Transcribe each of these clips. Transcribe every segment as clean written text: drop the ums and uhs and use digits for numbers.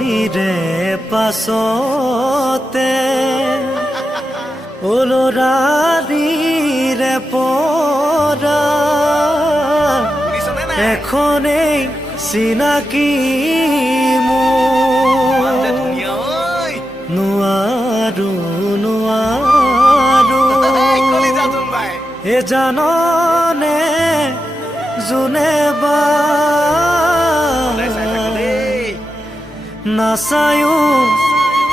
আইৰে পাছতে ওলৰাৰিৰে পৰা এখনেই চিনাকি নোৱাৰো নোৱাৰো এ জাননে যোনে বা নাচায়ো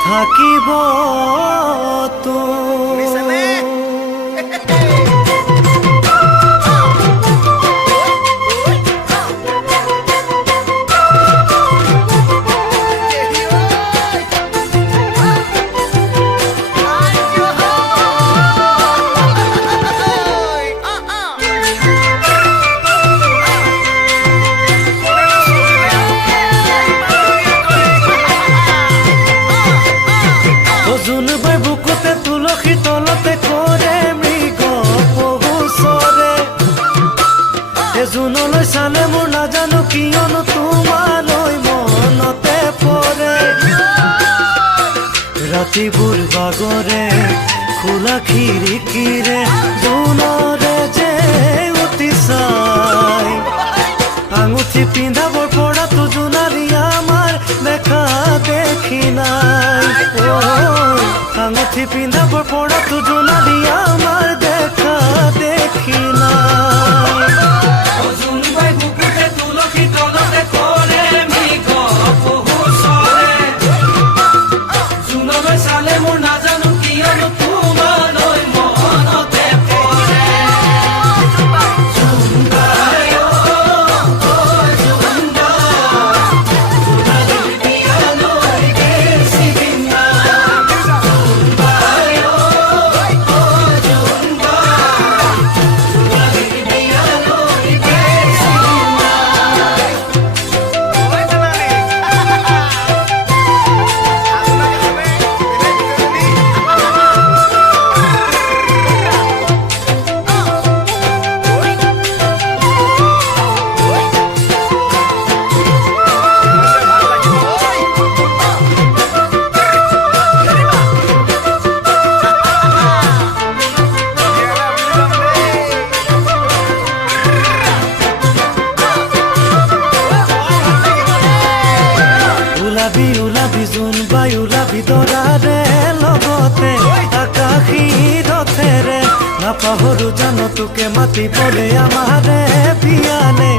থাকিব তো জোনবাই বুকুতে তুলসী তলতে কৰে মৃগ পহুচৰে এ জোনলৈ চালে মোৰ নাজানো কিয়নো তোমালৈ মনতে পৰে ৰাতিবোৰ বাগৰে খোলা খিৰিকীৰে জোনৰে যে উটি চাই আঙুঠি পিন্ধাবৰ পৰাটো জোনাৰী আমাৰ দেখা দেখি নাই আঙুঠি পিন্ধাবৰ পৰাটো জোনাৰী আমাৰ দেখা দেখি নাই জোনবাই বুকুতে তুলসী তলতে কৰে মৃগ পহুচৰে জোনলৈ চালে মোৰ নাজানো কিয়নো তোমালৈ মনতে পৰে জোনবাই ওলাবি জোনবাই ওলাবি তৰাৰে লগতে আকাশী ৰথেৰে নাপাহৰো জানো তোকে মাতিবলে আমাৰে বিয়ানে